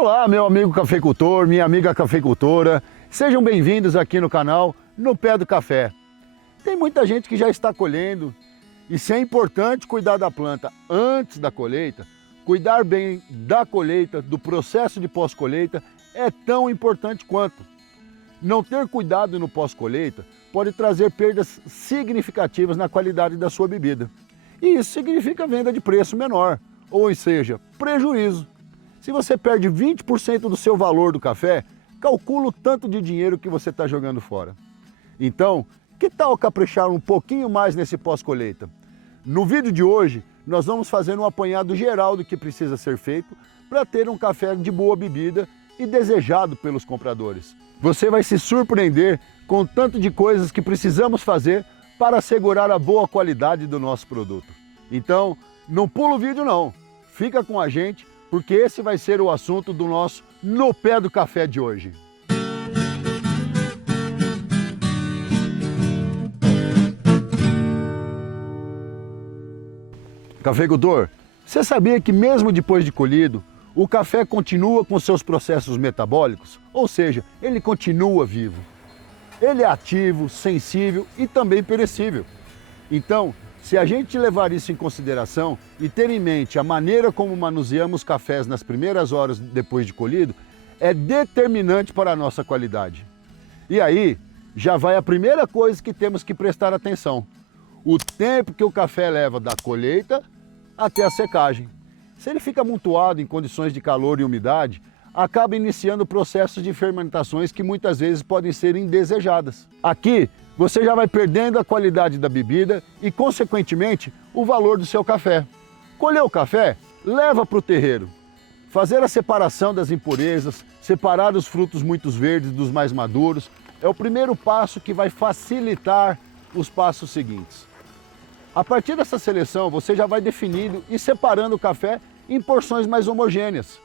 Olá, meu amigo cafeicultor, minha amiga cafeicultora, sejam bem-vindos aqui no canal No Pé do Café. Tem muita gente que já está colhendo e se é importante cuidar da planta antes da colheita, cuidar bem da colheita, do processo de pós-colheita é tão importante quanto. Não ter cuidado no pós-colheita pode trazer perdas significativas na qualidade da sua bebida. E isso significa venda de preço menor, ou seja, prejuízo. Se você perde 20% do seu valor do café, calcula o tanto de dinheiro que você está jogando fora. Então, que tal caprichar um pouquinho mais nesse pós-colheita? No vídeo de hoje, nós vamos fazer um apanhado geral do que precisa ser feito para ter um café de boa bebida e desejado pelos compradores. Você vai se surpreender com o tanto de coisas que precisamos fazer para assegurar a boa qualidade do nosso produto. Então, não pula o vídeo não, fica com a gente, porque esse vai ser o assunto do nosso No Pé do Café de hoje. Cafeicultor, você sabia que mesmo depois de colhido, o café continua com seus processos metabólicos? Ou seja, ele continua vivo. Ele é ativo, sensível e também perecível. Então, se a gente levar isso em consideração e ter em mente a maneira como manuseamos cafés nas primeiras horas depois de colhido, é determinante para a nossa qualidade. E aí, já vai a primeira coisa que temos que prestar atenção: o tempo que o café leva da colheita até a secagem. Se ele fica amontoado em condições de calor e umidade, acaba iniciando processos de fermentações que muitas vezes podem ser indesejadas. Aqui, você já vai perdendo a qualidade da bebida e, consequentemente, o valor do seu café. Colheu o café? Leva para o terreiro. Fazer a separação das impurezas, separar os frutos muito verdes dos mais maduros, é o primeiro passo que vai facilitar os passos seguintes. A partir dessa seleção, você já vai definindo e separando o café em porções mais homogêneas.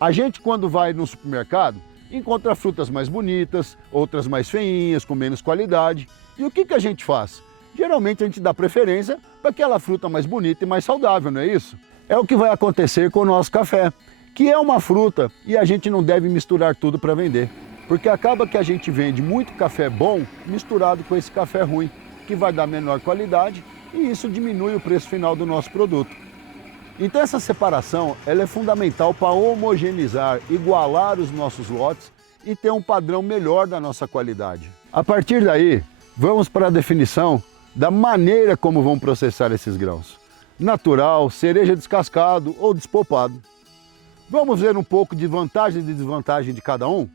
A gente, quando vai no supermercado, encontra frutas mais bonitas, outras mais feinhas, com menos qualidade. E o que a gente faz? Geralmente a gente dá preferência para aquela fruta mais bonita e mais saudável, não é isso? É o que vai acontecer com o nosso café, que é uma fruta e a gente não deve misturar tudo para vender. Porque acaba que a gente vende muito café bom misturado com esse café ruim, que vai dar menor qualidade e isso diminui o preço final do nosso produto. Então essa separação ela é fundamental para homogeneizar, igualar os nossos lotes e ter um padrão melhor da nossa qualidade. A partir daí, vamos para a definição da maneira como vamos processar esses grãos. Natural, cereja descascado ou despolpado. Vamos ver um pouco de vantagem e desvantagem de cada um?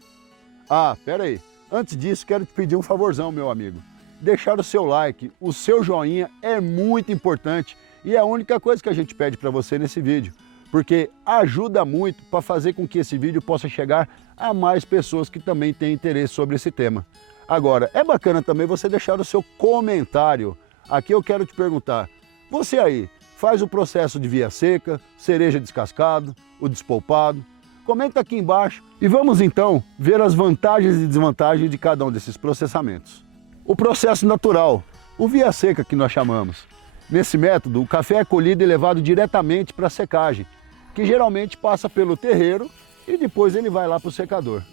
Ah, pera aí. Antes disso, quero te pedir um favorzão, meu amigo. Deixar o seu like, o seu joinha é muito importante. E é a única coisa que a gente pede para você nesse vídeo, porque ajuda muito para fazer com que esse vídeo possa chegar a mais pessoas que também têm interesse sobre esse tema. Agora, é bacana também você deixar o seu comentário. Aqui eu quero te perguntar, você aí faz o processo de via seca, cereja descascado, o despolpado? Comenta aqui embaixo e vamos então ver as vantagens e desvantagens de cada um desses processamentos. O processo natural, o via seca que nós chamamos. Nesse método, o café é colhido e levado diretamente para a secagem, que geralmente passa pelo terreiro e depois ele vai lá para o secador.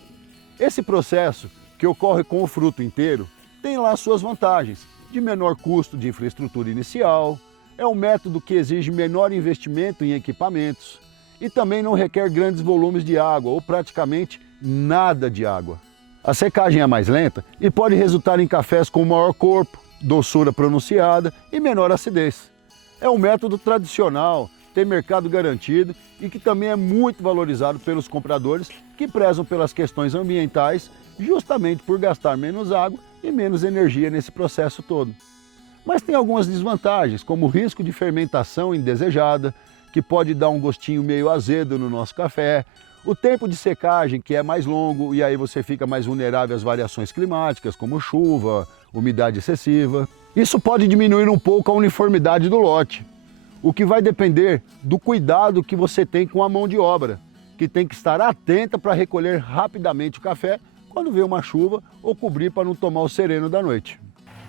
Esse processo, que ocorre com o fruto inteiro, tem lá suas vantagens, de menor custo de infraestrutura inicial, é um método que exige menor investimento em equipamentos e também não requer grandes volumes de água ou praticamente nada de água. A secagem é mais lenta e pode resultar em cafés com maior corpo, doçura pronunciada e menor acidez. É um método tradicional, tem mercado garantido e que também é muito valorizado pelos compradores que prezam pelas questões ambientais, justamente por gastar menos água e menos energia nesse processo todo. Mas tem algumas desvantagens, como o risco de fermentação indesejada, que pode dar um gostinho meio azedo no nosso café, o tempo de secagem, que é mais longo e aí você fica mais vulnerável às variações climáticas, como chuva, umidade excessiva. Isso pode diminuir um pouco a uniformidade do lote, o que vai depender do cuidado que você tem com a mão de obra, que tem que estar atenta para recolher rapidamente o café quando vê uma chuva ou cobrir para não tomar o sereno da noite.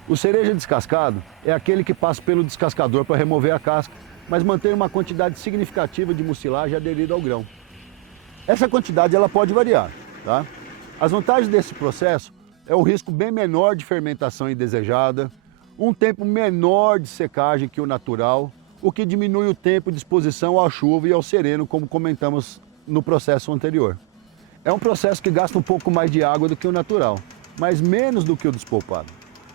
O cereja descascado é aquele que passa pelo descascador para remover a casca, mas mantém uma quantidade significativa de mucilagem aderida ao grão. Essa quantidade ela pode variar, tá? As vantagens desse processo é o risco bem menor de fermentação indesejada, um tempo menor de secagem que o natural, o que diminui o tempo de exposição à chuva e ao sereno, como comentamos no processo anterior. É um processo que gasta um pouco mais de água do que o natural, mas menos do que o despolpado.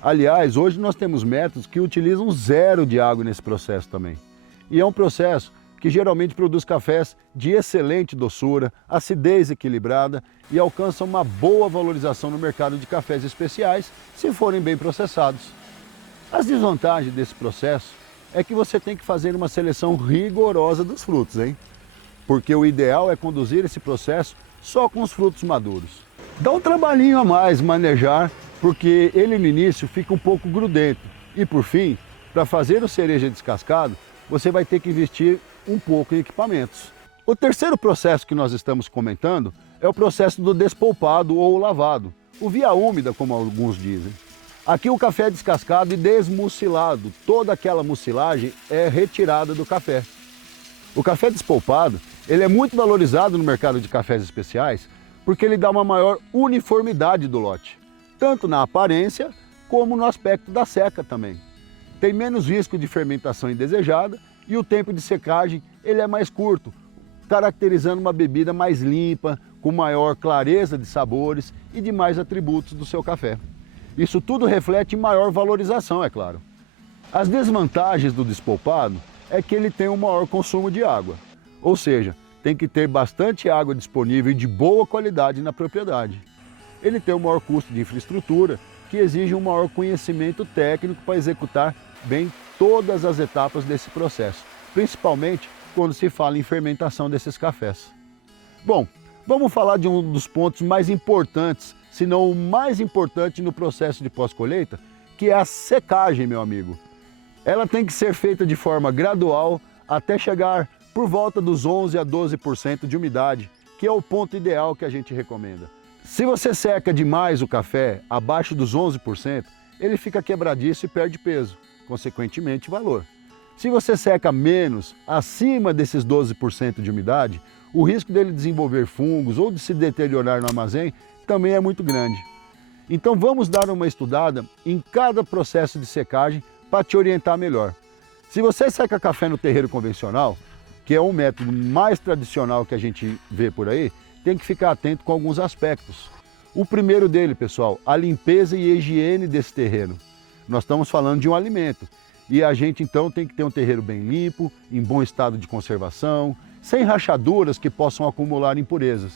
Aliás, hoje nós temos métodos que utilizam zero de água nesse processo também. E é um processo que geralmente produz cafés de excelente doçura, acidez equilibrada e alcança uma boa valorização no mercado de cafés especiais se forem bem processados. As desvantagens desse processo é que você tem que fazer uma seleção rigorosa dos frutos, hein? Porque o ideal é conduzir esse processo só com os frutos maduros. Dá um trabalhinho a mais manejar, porque ele no início fica um pouco grudento. E por fim, para fazer o cereja descascado, você vai ter que investir um pouco em equipamentos. O terceiro processo que nós estamos comentando é o processo do despolpado ou lavado, o via úmida, como alguns dizem. Aqui o café é descascado e desmucilado, toda aquela mucilagem é retirada do café. O café despolpado, ele é muito valorizado no mercado de cafés especiais porque ele dá uma maior uniformidade do lote, tanto na aparência como no aspecto da seca também. Tem menos risco de fermentação indesejada e o tempo de secagem ele é mais curto, caracterizando uma bebida mais limpa, com maior clareza de sabores e de mais atributos do seu café. Isso tudo reflete maior valorização, é claro. As desvantagens do despolpado é que ele tem um maior consumo de água, ou seja, tem que ter bastante água disponível e de boa qualidade na propriedade. Ele tem um maior custo de infraestrutura, que exige um maior conhecimento técnico para executar bem todas as etapas desse processo, principalmente quando se fala em fermentação desses cafés. Bom, vamos falar de um dos pontos mais importantes, se não o mais importante no processo de pós-colheita, que é a secagem, meu amigo. Ela tem que ser feita de forma gradual até chegar por volta dos 11 a 12% de umidade, que é o ponto ideal que a gente recomenda. Se você seca demais o café abaixo dos 11%, ele fica quebradiço e perde peso, consequentemente valor. Se você seca menos, acima desses 12% de umidade, o risco dele desenvolver fungos ou de se deteriorar no armazém também é muito grande. Então vamos dar uma estudada em cada processo de secagem para te orientar melhor. Se você seca café no terreiro convencional, que é um método mais tradicional que a gente vê por aí, tem que ficar atento com alguns aspectos. O primeiro dele, pessoal, a limpeza e higiene desse terreno. Nós estamos falando de um alimento e a gente então tem que ter um terreiro bem limpo, em bom estado de conservação, sem rachaduras que possam acumular impurezas.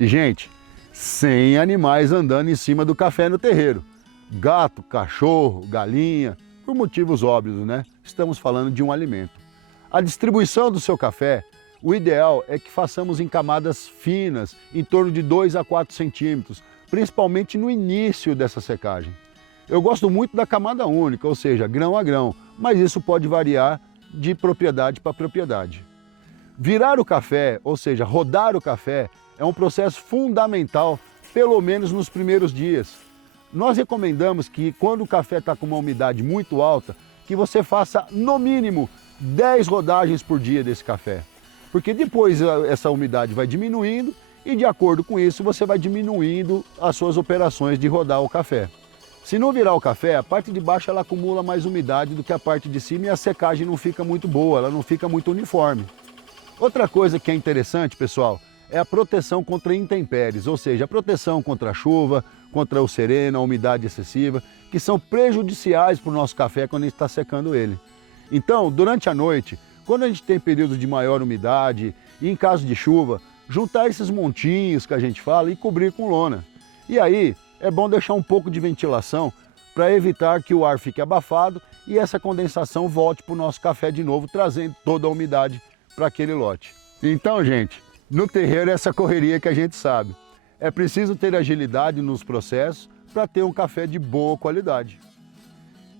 E, gente, sem animais andando em cima do café no terreiro. Gato, cachorro, galinha, por motivos óbvios, né? Estamos falando de um alimento. A distribuição do seu café, o ideal é que façamos em camadas finas, em torno de 2 a 4 centímetros, principalmente no início dessa secagem. Eu gosto muito da camada única, ou seja, grão a grão, mas isso pode variar de propriedade para propriedade. Virar o café, ou seja, rodar o café, é um processo fundamental, pelo menos nos primeiros dias. Nós recomendamos que quando o café está com uma umidade muito alta, que você faça no mínimo 10 rodagens por dia desse café. Porque depois essa umidade vai diminuindo e de acordo com isso você vai diminuindo as suas operações de rodar o café. Se não virar o café, a parte de baixo ela acumula mais umidade do que a parte de cima e a secagem não fica muito boa, ela não fica muito uniforme. Outra coisa que é interessante, pessoal, é a proteção contra intempéries, ou seja, a proteção contra a chuva, contra o sereno, a umidade excessiva, que são prejudiciais para o nosso café quando a gente está secando ele. Então, durante a noite, quando a gente tem períodos de maior umidade e em caso de chuva, juntar esses montinhos que a gente fala e cobrir com lona. E aí, é bom deixar um pouco de ventilação para evitar que o ar fique abafado e essa condensação volte para o nosso café de novo, trazendo toda a umidade para aquele lote. Então, gente, no terreiro é essa correria que a gente sabe. É preciso ter agilidade nos processos para ter um café de boa qualidade.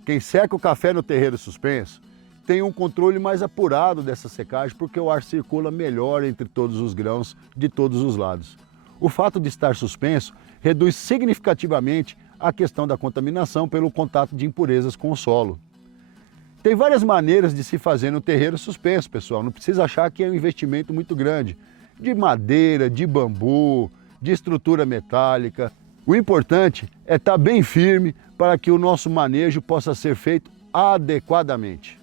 Quem seca o café no terreiro suspenso tem um controle mais apurado dessa secagem porque o ar circula melhor entre todos os grãos de todos os lados. O fato de estar suspenso reduz significativamente a questão da contaminação pelo contato de impurezas com o solo. Tem várias maneiras de se fazer no terreiro suspenso, pessoal, não precisa achar que é um investimento muito grande. de madeira, de bambu, de estrutura metálica. O importante é estar bem firme para que o nosso manejo possa ser feito adequadamente.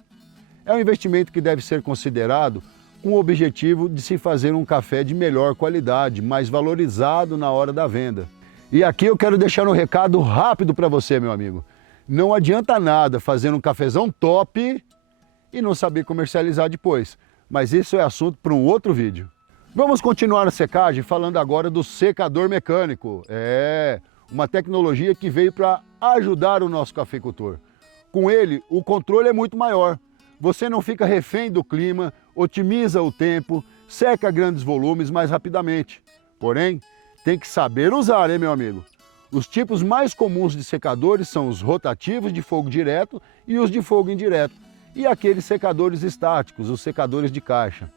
É um investimento que deve ser considerado com o objetivo de se fazer um café de melhor qualidade, mais valorizado na hora da venda. E aqui eu quero deixar um recado rápido para você, meu amigo. Não adianta nada fazer um cafezão top e não saber comercializar depois. Mas isso é assunto para um outro vídeo. Vamos continuar a secagem falando agora do secador mecânico. Uma tecnologia que veio para ajudar o nosso cafeicultor. Com ele, o controle é muito maior. Você não fica refém do clima, otimiza o tempo, seca grandes volumes mais rapidamente. Porém, tem que saber usar, hein, meu amigo? Os tipos mais comuns de secadores são os rotativos de fogo direto e os de fogo indireto. E aqueles secadores estáticos, os secadores de caixa.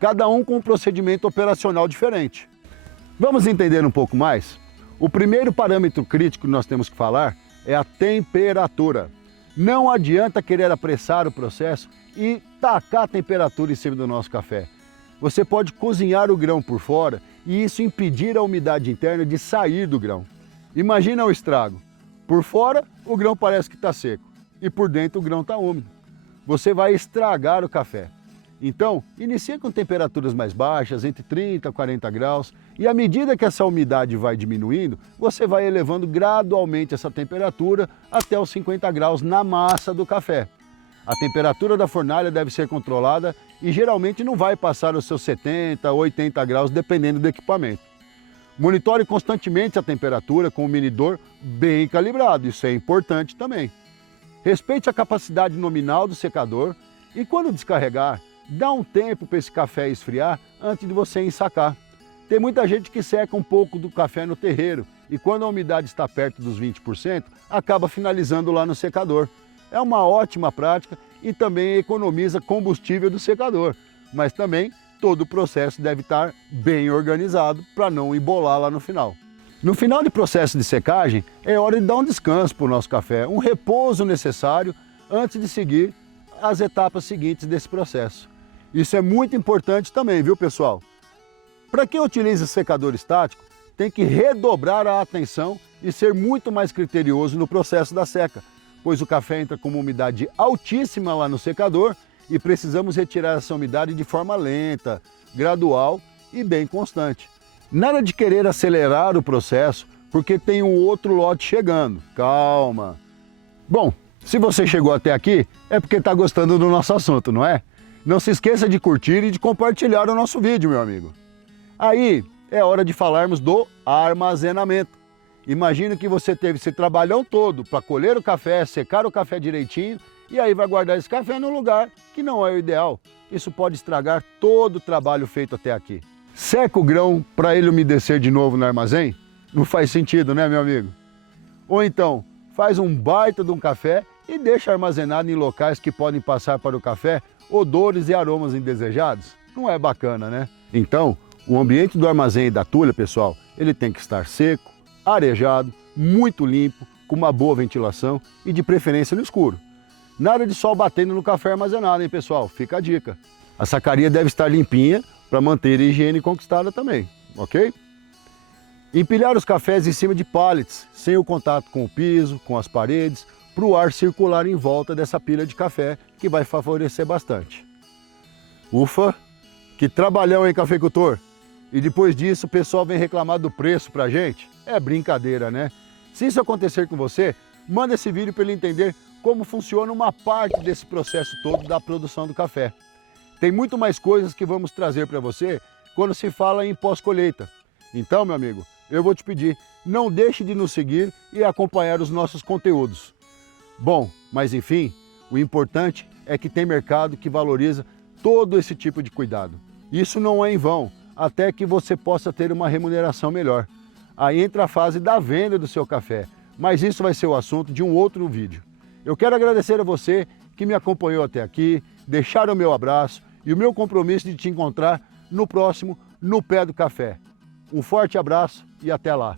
Cada um com um procedimento operacional diferente. Vamos entender um pouco mais? O primeiro parâmetro crítico que nós temos que falar é a temperatura. Não adianta querer apressar o processo e tacar a temperatura em cima do nosso café. Você pode cozinhar o grão por fora e isso impedir a umidade interna de sair do grão. Imagina o estrago. Por fora, o grão parece que está seco e por dentro o grão está úmido. Você vai estragar o café. Então, inicie com temperaturas mais baixas, entre 30 e 40 graus, e à medida que essa umidade vai diminuindo, você vai elevando gradualmente essa temperatura até os 50 graus na massa do café. A temperatura da fornalha deve ser controlada e geralmente não vai passar os seus 70 ou 80 graus, dependendo do equipamento. Monitore constantemente a temperatura com o medidor bem calibrado, isso é importante também. Respeite a capacidade nominal do secador e quando descarregar, dá um tempo para esse café esfriar antes de você ensacar. Tem muita gente que seca um pouco do café no terreiro e quando a umidade está perto dos 20%, acaba finalizando lá no secador. É uma ótima prática e também economiza combustível do secador, mas também todo o processo deve estar bem organizado para não embolar lá no final. No final do processo de secagem, é hora de dar um descanso para o nosso café, um repouso necessário antes de seguir as etapas seguintes desse processo. Isso é muito importante também, viu, pessoal? Para quem utiliza secador estático, tem que redobrar a atenção e ser muito mais criterioso no processo da seca, pois o café entra com uma umidade altíssima lá no secador e precisamos retirar essa umidade de forma lenta, gradual e bem constante. Nada de querer acelerar o processo, porque tem um outro lote chegando. Calma! Bom, se você chegou até aqui, é porque está gostando do nosso assunto, não é? Não se esqueça de curtir e de compartilhar o nosso vídeo, meu amigo. Aí é hora de falarmos do armazenamento. Imagina que você teve esse trabalhão todo para colher o café, secar o café direitinho e aí vai guardar esse café num lugar que não é o ideal. Isso pode estragar todo o trabalho feito até aqui. Seca o grão para ele umedecer de novo no armazém? Não faz sentido, né, meu amigo? Ou então, faz um baita de um café e deixa armazenado em locais que podem passar para o café odores e aromas indesejados? Não é bacana, né? Então, o ambiente do armazém e da tulha, pessoal, ele tem que estar seco, arejado, muito limpo, com uma boa ventilação e de preferência no escuro. Nada de sol batendo no café armazenado, hein, pessoal? Fica a dica. A sacaria deve estar limpinha para manter a higiene conquistada também, ok? Empilhar os cafés em cima de pallets, sem o contato com o piso, com as paredes, para o ar circular em volta dessa pilha de café, que vai favorecer bastante. Ufa, que trabalhão, hein, cafeicultor? E depois disso o pessoal vem reclamar do preço pra gente? É brincadeira, né? Se isso acontecer com você, manda esse vídeo para ele entender como funciona uma parte desse processo todo da produção do café. Tem muito mais coisas que vamos trazer para você quando se fala em pós-colheita. Então, meu amigo, eu vou te pedir, não deixe de nos seguir e acompanhar os nossos conteúdos. Bom, mas enfim, o importante é que tem mercado que valoriza todo esse tipo de cuidado. Isso não é em vão, até que você possa ter uma remuneração melhor. Aí entra a fase da venda do seu café, mas isso vai ser o assunto de um outro vídeo. Eu quero agradecer a você que me acompanhou até aqui, deixar o meu abraço e o meu compromisso de te encontrar no próximo No Pé do Café. Um forte abraço e até lá!